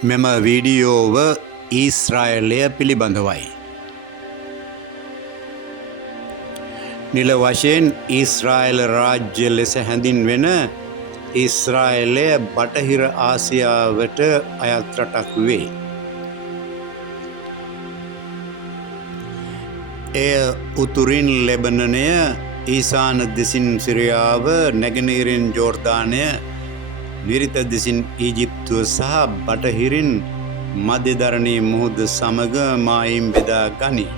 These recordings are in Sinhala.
මෙම වීඩියෝව ඊශ්‍රායලය පිළිබඳවයි. නිල වශයෙන් ඊශ්‍රායල රාජ්‍ය ලෙස හැඳින්වෙන ඊශ්‍රායලය බටහිර ආසියාවට අයත් රටක් වේ. එය උතුරින් ලෙබනනය, ඊසාන දෙසින් සිරියාව, නැගෙනහිරින් ජෝර්දානය, විරිත දෙසින් ඊජිප්තුව සහ බටහිරින් මධ්‍යධරණී මුහුද සමග මායිම් බෙදා ගනී.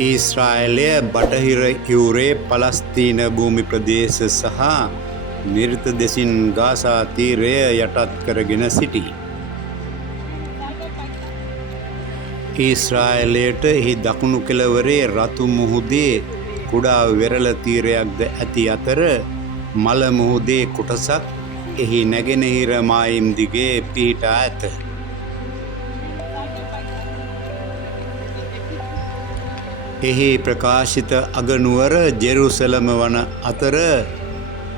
ඊශ්‍රායලය බටහිර යුරේ පලස්තීන භූමි ප්‍රදේශ සහ නිරිත දෙසින් ගාසා තීරය යටත් කරගෙන සිටී. ඊශ්‍රායලයට එහි දකුණු කෙළවරේ රතු මුහුදේ කුඩා වෙරළ තීරයක්ද ඇති අතර මල මුහුදේ කොටසක් එහි නැගෙනහිර මායිම් දිගේ පිහිටා ඇත. එහි ප්‍රකාශිත අගනුවර ජෙරුසලම වන අතර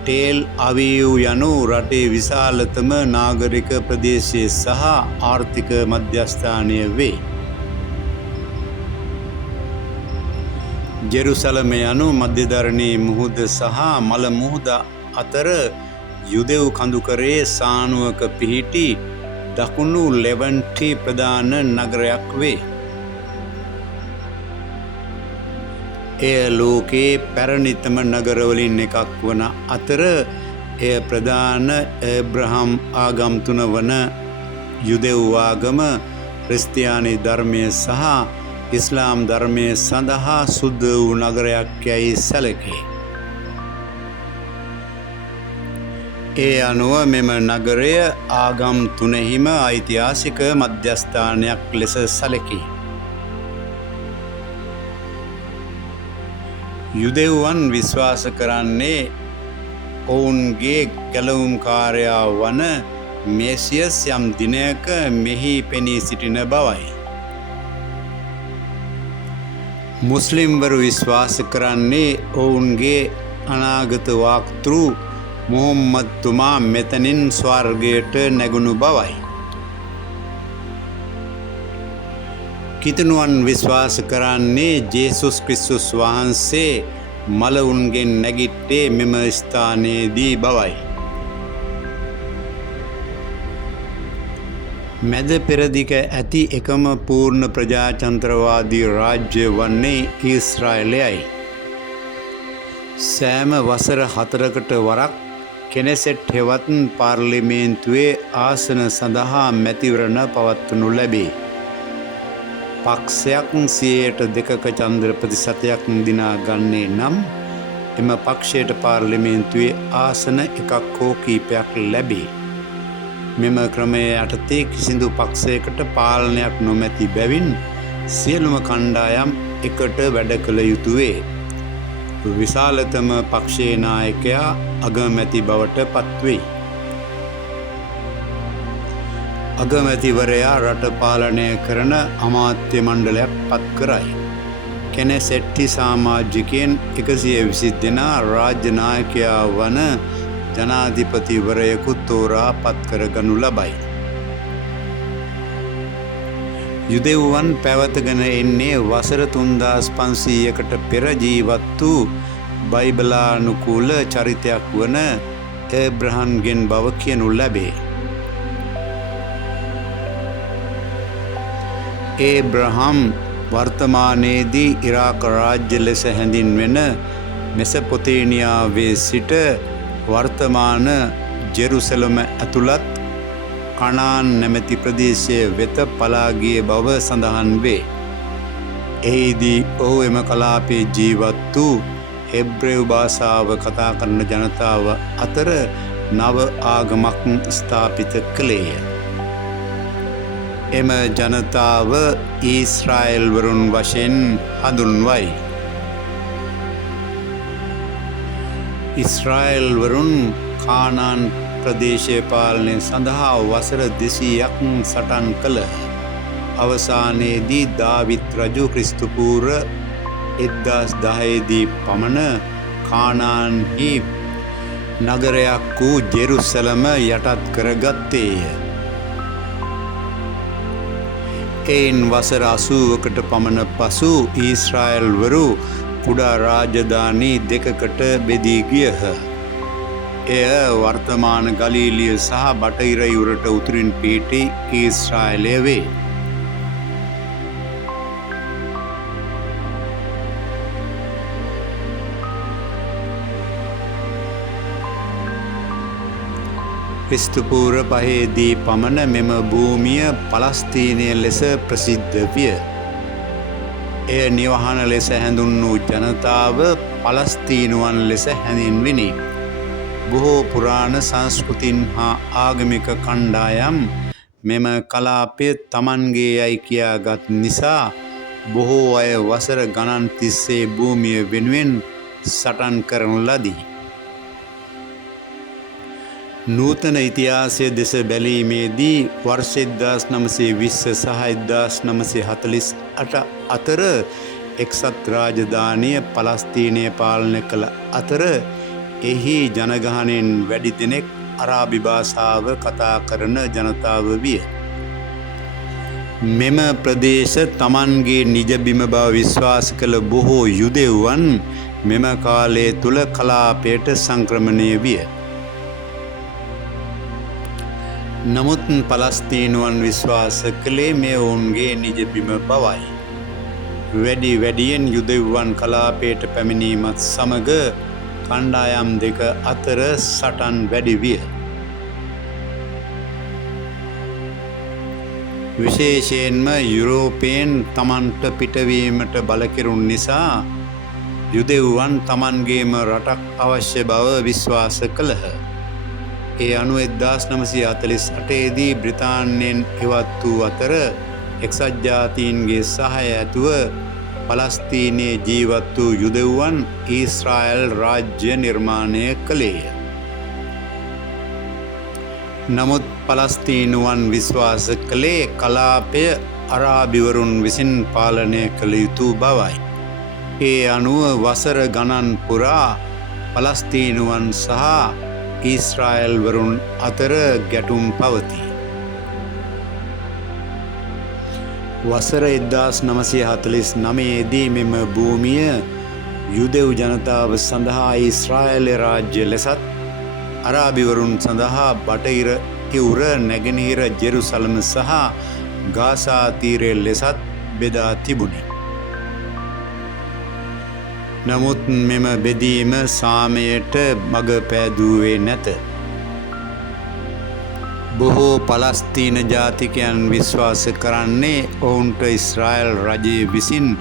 ටේල් අවීව් යනු රටේ විශාලතම නාගරික ප්‍රදේශය සහ ආර්ථික මධ්‍යස්ථානය වේ. ජෙරුසලම යනු මධ්‍යධරණී මුහුද සහ මල මුහුද අතර යුදෙව් කඳුකරේ සානුවක පිහිටි දකුණු ලෙවන්ටි ප්‍රධාන නගරයක් වේ. එය ලෝකයේ පැරණිතම නගරවලින් එකක් වන අතර එය ප්‍රධාන ඒබ්‍රහම් ආගම් තුන වන යුදෙව් ආගම, ක්‍රිස්තියානි ධර්මය සහ ඉස්ලාම් ධර්මය සඳහා සුද්ධ වූ නගරයක් යැයි සැලකේ. ඒ අනුව මෙම නගරය ආගම් තුනෙහිම ඓතිහාසික මධ්‍යස්ථානයක් ලෙස සැලකේ. යුදෙව්වන් විශ්වාස කරන්නේ ඔවුන්ගේ ගැලවුම්කාරයා වන මේසියස් යම් දිනයක මෙහි පෙනී සිටින බවයි. මුස්ලිම්වරු විශ්වාස කරන්නේ ඔවුන්ගේ අනාගත වාක්තෘ මුහම්මද්තුමා මෙතනින් ස්වර්ගයට නැගුණු බවයි. කිතුනුවන් විශ්වාස කරන්නේ ජේසුස් ක්‍රිස්තුස් වහන්සේ මලවුන්ගෙන් නැගිට්ටේ මෙම ස්ථානයේදී බවයි. මැද පෙරදිග ඇති එකම පූර්ණ ප්‍රජාතන්ත්‍රවාදී රාජ්‍ය වන්නේ ඊශ්‍රායලයයි. සෑම වසර 4කට වරක් කෙනෙසෙට් හෙවත් පාර්ලිමේන්තුවේ ආසන සඳහා මැතිවරණ පවත්වනු ලැබේ. පක්ෂයක් 2% චන්ද්‍ර ප්‍රතිශතයක් දිනා ගන්නේ නම් එම පක්ෂයට පාර්ලිමේන්තුවේ ආසන එකක් හෝ කීපයක් ලැබේ. මෙම ක්‍රමය යටතේ කිසිදු පක්ෂයකට පාලනයක් නොමැති බැවින් සියලුම කණ්ඩායම් එකට වැඩ කළ යුතු වේ. විශාලතම පක්ෂයේ නායකයා අගමැති බවට පත්වෙයි. අගමැතිවරයා රට පාලනය කරන අමාත්‍ය මණ්ඩලයක් පත් කරයි. කෙනෙසෙට්ටි සමාජිකයන් 120 දෙනා රාජ්‍ය නායකයා වන ජනාධිපතිවරයෙකු තෝරා පත් කරගනු ලබයි. යුදෙව්වන් පැවතගෙන එන්නේ වසර 3500කට පෙර ජීවත් වූ බයිබලානුකූල චරිතයක් වන ඒබ්‍රහන්ගෙන් බව කියනු ලැබේ. ඒබ්‍රහම් වර්තමානයේදී ඉරාක රාජ්‍ය ලෙස හැඳින්වෙන මෙසපොතේනියාවේ සිට වර්තමාන ජෙරුසලම ඇතුළත් කනාන් නැමැති ප්‍රදේශය වෙත පලා ගිය බව සඳහන් වේ. එහිදී ඔහු එම කලාපයේ ජීවත් වූ හෙබ්‍රේව භාෂාව කතා කරන ජනතාව අතර නව ආගමක් ස්ථාපිත කළේය. එම ජනතාව ඊශ්‍රායල්වරුන් වශයෙන් හඳුන්වයි. ඊශ්‍රායල්වරුන් කානාන් ප්‍රදේශය පාලනය සඳහා වසර 200ක් සටන් කළහ. අවසානයේදී දාවිත් රජු ක්‍රිස්තු පූර්ව 1010 දී පමණ කානාන්හි නගරයක් වූ ජෙරුසලම යටත් කරගත්තේය. එයින් වසර 80කට පමණ පසු ඊශ්‍රායල්වරු කුඩා රාජධානී දෙකකට බෙදී ගියහ. එය වර්තමාන ගලීලිය සහ බටහිර යුරට උතුරින් පිහිටි ඊශ්‍රායලය වේ. ක්‍රිස්තුපූර්ව 5 පමණ මෙම භූමිය පලස්තීනය ලෙස ප්‍රසිද්ධ විය. එය නිවහන ලෙස හැඳුන් වූ ජනතාව පලස්තීනුවන් ලෙස හැඳින්විනි. බොහෝ පුරාණ සංස්කෘතින් හා ආගමික කණ්ඩායම් මෙම කලාපය තමන්ගේ යයි කියාගත් නිසා බොහෝ අය වසර ගණන් තිස්සේ භූමිය වෙනුවෙන් සටන් කරන ලදී. නූතන ඉතිහාසය දෙස බැලීමේදී වර්ෂ 1920 සහ 1948 අතර එක්සත් රාජධානිය පලස්තීනය පාලනය කළ අතර එහි ජනගහනයෙන් වැඩි දෙනෙක් අරාබි භාෂාව කතා කරන ජනතාව විය. මෙම ප්‍රදේශ තමන්ගේ නිජබිම බව විශ්වාස කළ බොහෝ යුදෙව්වන් මෙම කාලය තුළ කලාපයට සංක්‍රමණය විය. නමුත් පලස්තීනුවන් විශ්වාස කළේ මේ ඔවුන්ගේ නිජබිම බවයි. වැඩියෙන් යුදෙව්වන් කලාපයට පැමිණීමත් සමග කණ්ඩායම් දෙක අතර සටන් වැඩි විය. විශේෂයෙන්ම යුරෝපයෙන් තමන්ට පිටවීමට බලකිරුන් නිසා යුදෙව්වන් තමන්ගේම රටක් අවශ්‍ය බව විශ්වාස කළහ. ඒ අනුව 1948 බ්‍රිතාන්‍යයෙන් ඉවත් වූ අතර එක්සත් ජාතීන්ගේ සහාය ඇතුව පලස්තීනයේ ජීවත් වූ යුදෙව්වන් ඊශ්‍රායල් රාජ්‍ය නිර්මාණය කළේය. නමුත් පලස්තීනුවන් විශ්වාස කළේ කලාපය අරාබිවරුන් විසින් පාලනය කළ යුතු බවයි. ඒ අනුව වසර ගණන් පුරා පලස්තීනුවන් සහ ඊශ්‍රායල්වරුන් අතර ගැටුම් පවතී. වසර 1949 මෙම භූමිය යුදෙව් ජනතාව සඳහා ඊශ්‍රායල රාජ්‍ය ලෙසත් අරාබිවරුන් සඳහා බටහිර ඉවුර නැගෙනහිර ජෙරුසලම සහ ගාසා තීරය ලෙසත් බෙදා තිබුණි. නමුත් මෙම බෙදීම සාමයට මඟ පෑදුවේ නැත. බොහෝ පලස්තීන ජාතිකයන් විශ්වාස කරන්නේ ඔවුන්ට ඊශ්‍රායල් රජය විසින්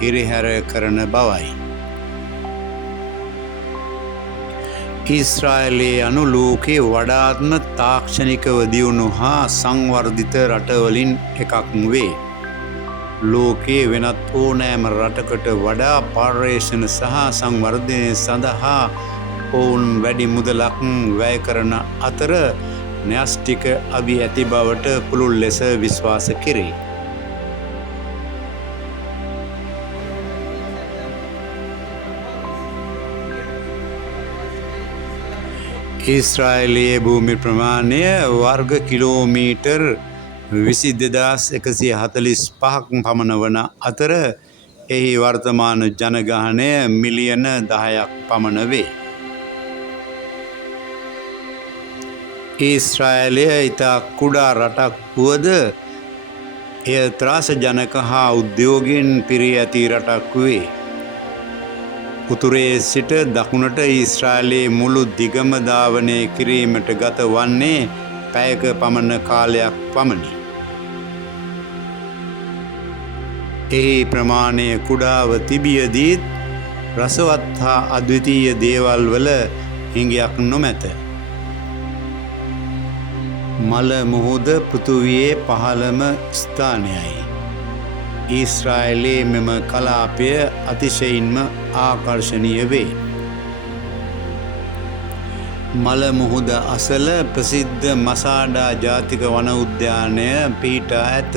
හිරිහැර කරන බවයි. ඊශ්‍රායලයේ යනු ලෝකයේ වඩාත්ම තාක්ෂණිකව දියුණු හා සංවර්ධිත රටවලින් එකක් වේ. ලෝකයේ වෙනත් ඕනෑම රටකට වඩා පර්යේෂණ සහ සංවර්ධනය සඳහා ඔවුන් වැඩි මුදලක් වැය කරන අතර න්‍යෂ්ටික අවි ඇති බවට පුළුල් ලෙස විශ්වාස කෙරේ. ඊශ්‍රායලයේ භූමි ප්‍රමාණය වර්ග කිලෝමීටර් 22,145ක් පමණ වන අතර එහි වර්තමාන ජනගහනය මිලියන 10ක් පමණ වේ. ඊශ්‍රායලය ඉතා කුඩා රටක් වුවද එය ත්‍රාසජනක හා උද්‍යෝගයෙන් පිරී ඇති රටක් වේ. උතුරේ සිට දකුණට ඊශ්‍රායලයේ මුළු දිගම ධාවනය කිරීමට ගත වන්නේ පැයක පමණ කාලයක් පමණි. එහි ප්‍රමාණය කුඩාව තිබියදීත් රසවත් හා අද්විතීය දේවල් වල හිඟයක් නොමැත. මල මුහුද පෘථුවියේ පහළම ස්ථානයයි. ඊශ්‍රායලයේ මෙම කලාපය අතිශයින්ම ආකර්ශනීය වේ. මල මුහුද අසල ප්‍රසිද්ධ මසාඩා ජාතික වන උද්‍යානය පිහිටා ඇත.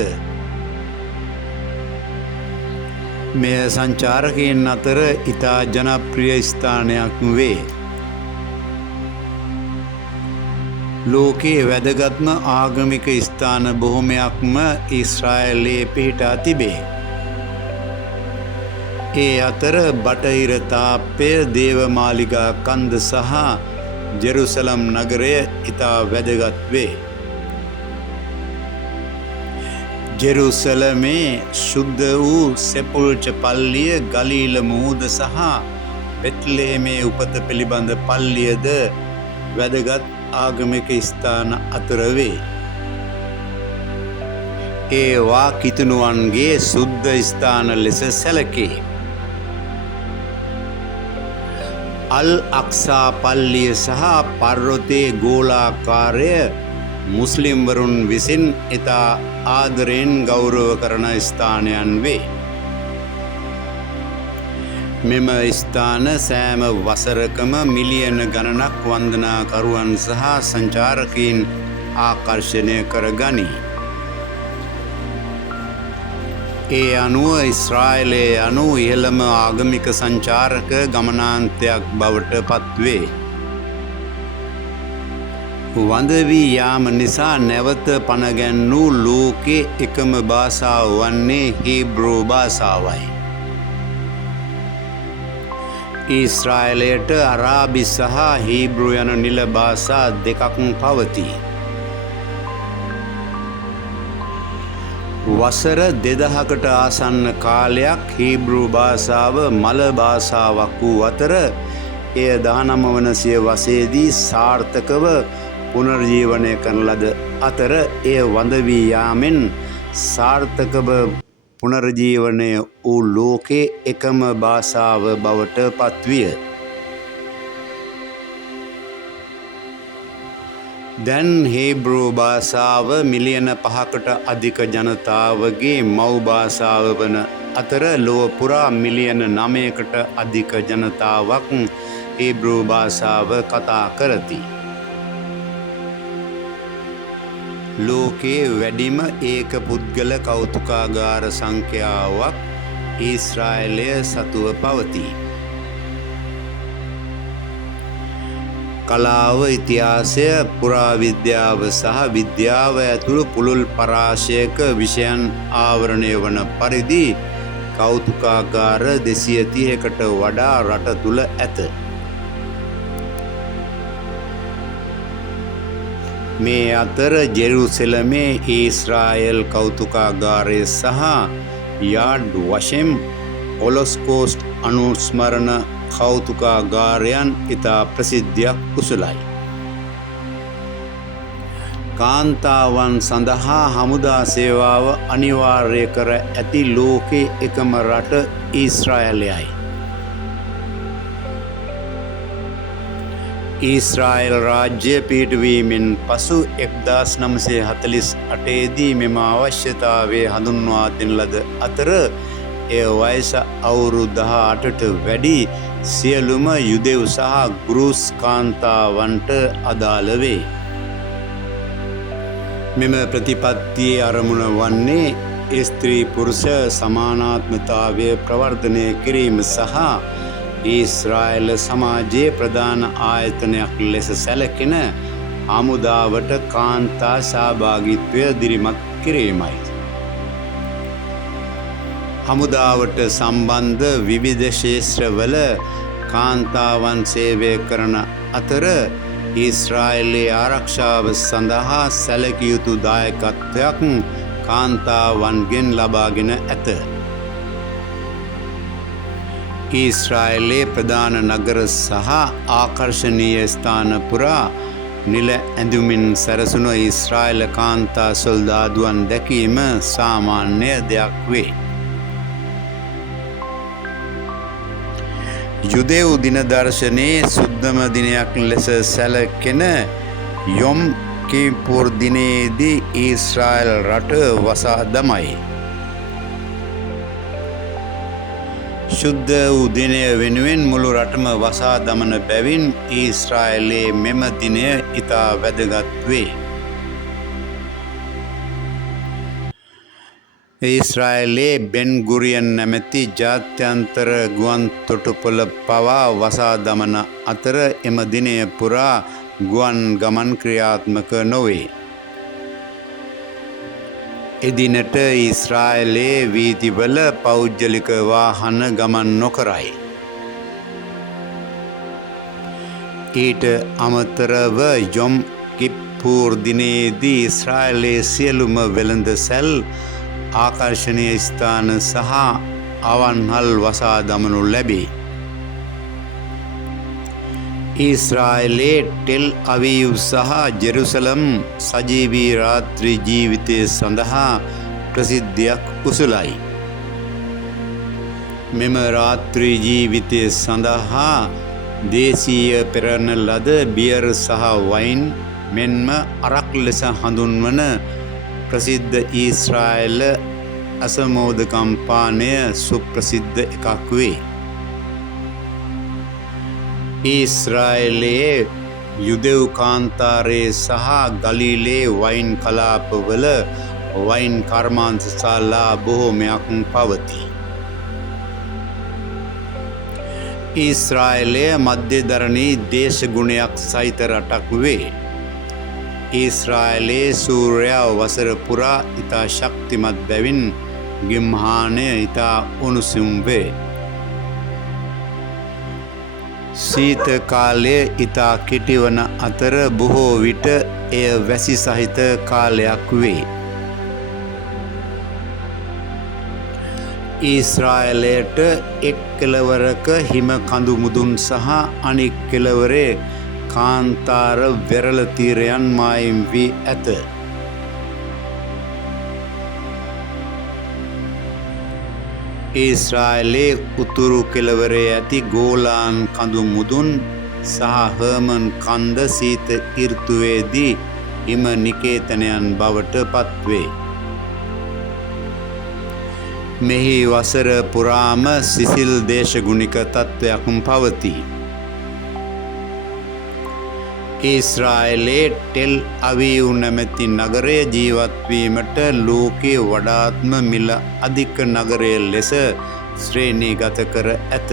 මෙය සංචාරකයන් අතර ඉතා ජනප්‍රිය ස්ථානයක් වේ. ලෝකයේ වැදගත්ම ආගමික ස්ථාන බොහොමයක්ම ඊශ්‍රායලයේ පිහිටා තිබේ. ඒ අතර බටහිර තාප්පය, දේවමාලිගා කන්ද සහ ජෙරුසලම් නගරය ඉතා වැදගත් වේ. ජෙරුසලමේ ශුද්ධ වූ සෙපුල්ච පල්ලිය, ගලීල මුහුද සහ බෙත්ලෙහෙමේ උපත පිළිබඳ පල්ලියද වැදගත් ආගමික ස්ථාන අතර වේ. ඒවා කිතුණුවන්ගේ සුද්ධ ස්ථාන ලෙස සැලකේ. අල් අක්සා පල්ලිය සහ පර්වතයේ ගෝලාකාරය මුස්ලිම්වරුන් විසින් ඉතා ආදරයෙන් ගෞරව කරන ස්ථානයන් වේ. මෙම ස්ථාන සෑම වසරකම මිලියන ගණනක් වන්දනාකරුවන් සහ සංචාරකයින් ආකර්ෂණය කර ගනී. ඒ අනුව ඊශ්‍රායලය යනු ඉහළම ආගමික සංචාරක ගමනාන්තයක් බවට පත්වේ. වඳ වී යාම නිසා නැවත පනගැන්වූ ලෝකයේ එකම භාෂාව වන්නේ හීබ්‍රූ භාෂාවයි. ඊශ්‍රායලයට අරාබි සහ හීබ්‍රූ යන නිල භාෂා දෙකක් පවතී. වසර 2000කට ආසන්න කාලයක් හීබ්‍රූ භාෂාව මල භාෂාවක් වූ අතර එය 19 වන සියවසේදී සාර්ථකව පුනර්ජීවනය කරන ලද අතර එය වඳ වී යාමෙන් සාර්ථකව පුනර්ජීවනය වූ ලෝකයේ එකම භාෂාව බවට පත්විය. දැන් හීබ්‍රූ භාෂාව මිලියන 5කට අධික ජනතාවගේ මව් භාෂාව වන අතර ලොව පුරා මිලියන 9කට අධික ජනතාවක් හීබ්‍රූ භාෂාව කතා කරති. ලෝකයේ වැඩිම ඒක පුද්ගල කෞතුකාගාර සංඛ්‍යාවක් ඊශ්‍රායලය සතුව පවතී. කලාව, ඉතිහාසය, පුරාවිද්‍යාව සහ විද්‍යාව ඇතුළු පුළුල් පරාශයක විෂයන් ආවරණය වන පරිදි කෞතුකාගාර 230කට වඩා රට තුළ ඇත. මේ අතර ජෙරුසලමේ ඊශ්‍රායල් කෞතුකාගාරය සහ යාඩ් වශෙම් හොලොකෝස්ට් අනුස්මරණ කෞතුකාගාරයන් ඉතා ප්‍රසිද්ධියක් කුසලයි. කාන්තාවන් සඳහා හමුදා සේවාව අනිවාර්ය කර ඇති ලෝකයේ එකම රට ඊශ්‍රායලයයි. ඊශ්‍රායල් රාජ්‍ය පිහිටුවීමෙන් පසු 1948 දී මෙම අවශ්‍යතාවය හඳුන්වා දෙන ලද අතර එය වයස අවුරුදු 18ට වැඩි සියලුම යුදෙව් සහ ගෘස් කාන්තාවන්ට අදාළ වේ. මෙම ප්‍රතිපත්තියේ අරමුණ වන්නේ ස්ත්‍රී පුරුෂ සමානාත්මතාවය ප්‍රවර්ධනය කිරීම සහ ඊශ්‍රායල සමාජයේ ප්‍රධාන ආයතනයක් ලෙස සැලකෙන හමුදාවට කාන්තා සහභාගීත්වය දිරිමත් කිරීමයි. හමුදාවට සම්බන්ධ විවිධ ක්ෂේත්‍රවල කාන්තාවන් සේවය කරන අතර ඊශ්‍රායලයේ ආරක්ෂාව සඳහා සැලකිය යුතු දායකත්වයක් කාන්තාවන්ගෙන් ලබාගෙන ඇත. ඊශ්‍රායලයේ ප්‍රධාන නගර සහ ආකර්ශනීය ස්ථාන පුරා නිල ඇඳුමින් සැරසුණු ඊශ්‍රායල කාන්තා සොල්දාදුවන් දැකීම සාමාන්‍ය දෙයක් වේ. යුදෙව් දින දර්ශනයේ සුද්දම දිනයක් ලෙස සැලකෙන යොම් කිපුර් දිනයේදී ඊශ්‍රායල් රට වසා දමයි. ශුද්ධ වූ දිනය වෙනුවෙන් මුළු රටම වසා දමන බැවින් ඊශ්‍රායලයේ මෙම දිනය ඉතා වැදගත් වේ. ඊශ්‍රායලයේ බෙන් ගුරියන් නැමැති ජාත්‍යන්තර ගුවන් තොටුපොළ පවා වසා දමන අතර එම දිනය පුරා ගුවන් ගමන් ක්‍රියාත්මක නොවේ. එදිනට ඊශ්‍රායලයේ වීදිවල පෞද්ගලික වාහන ගමන් නොකරයි. ඊට අමතරව යොම් කිප්පූර් දිනයේදී ඊශ්‍රායලයේ සියලුම වෙළඳ සැල් ආකර්ශනීය ස්ථාන සහ අවන්හල් වසා දමනු ලැබේ. ඊශ්‍රායලයේ ටෙල් අවීව් සහ ජෙරුසලම් සජීවී රාත්‍රී ජීවිතය සඳහා ප්‍රසිද්ධියක් උසුලයි. මෙම රාත්‍රී ජීවිතය සඳහා දේශීය පෙරන ලද බියර් සහ වයින් මෙන්ම අරක් ලෙස හඳුන්වන ප්‍රසිද්ධ ඊශ්‍රායල අසමෝදකම් පානය සුප්‍රසිද්ධ එකක් වේ. ඊශ්‍රායලයේ යුදෙව් කාන්තාරයේ සහ ගලීලේ වයින් කලාපවල වයින් කර්මාන්තශාලා බොහෝමයක් පවතී. ඊශ්‍රායලය මධ්‍යධරණී දේශගුණයක් සහිත රටක් වේ. ඊශ්‍රායලයේ සූර්යයා වසර පුරා ඉතා ශක්තිමත් බැවින් ගිම්හානය ඉතා උණුසුම් වේ. සීත කාලය ඉතා කෙටිවන අතර බොහෝ විට එය වැසි සහිත කාලයක් වේ. ඊශ්‍රායලයට එක් කෙළවරක හිම කඳු මුදුන් සහ අනික් කෙළවරේ කාන්තාර වෙරළ තීරයන් මායිම් වී ඇත. ඊශ්‍රායලයේ උතුරු කෙළවරේ ඇති ගෝලාන් කඳු මුදුන් සහ හර්මන් කන්ද සීත ඍතුවේදී හිම නිකේතනයන් බවට පත්වේ. මෙහි වසර පුරාම සිසිල් දේශගුණික තත්ත්වයක් පවතී. ඊශ්‍රායලයේ ටෙල් අවීව් නැමැති නගරය ජීවත්වීමට ලෝකයේ වඩාත්ම මිල අධික නගරය ලෙස ශ්‍රේණීගත කර ඇත.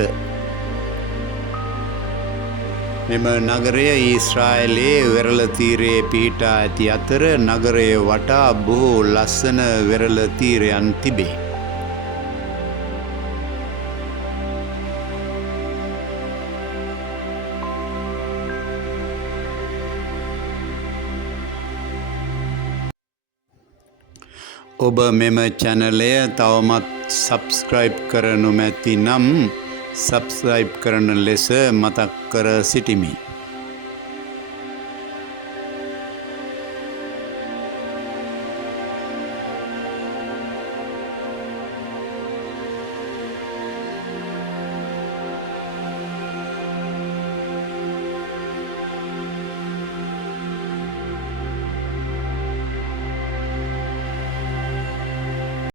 මෙම නගරය ඊශ්‍රායලයේ වෙරළ තීරයේ පිහිටා ඇති අතර නගරය වටා බොහෝ ලස්සන වෙරළ තීරයන් තිබේ. ඔබ මෙම චැනලය තවමත් සබ්ස්ක්‍රයිබ් කර නොමැති නම් සබ්ස්ක්‍රයිබ් කරන ලෙස මතක් කර සිටිමි.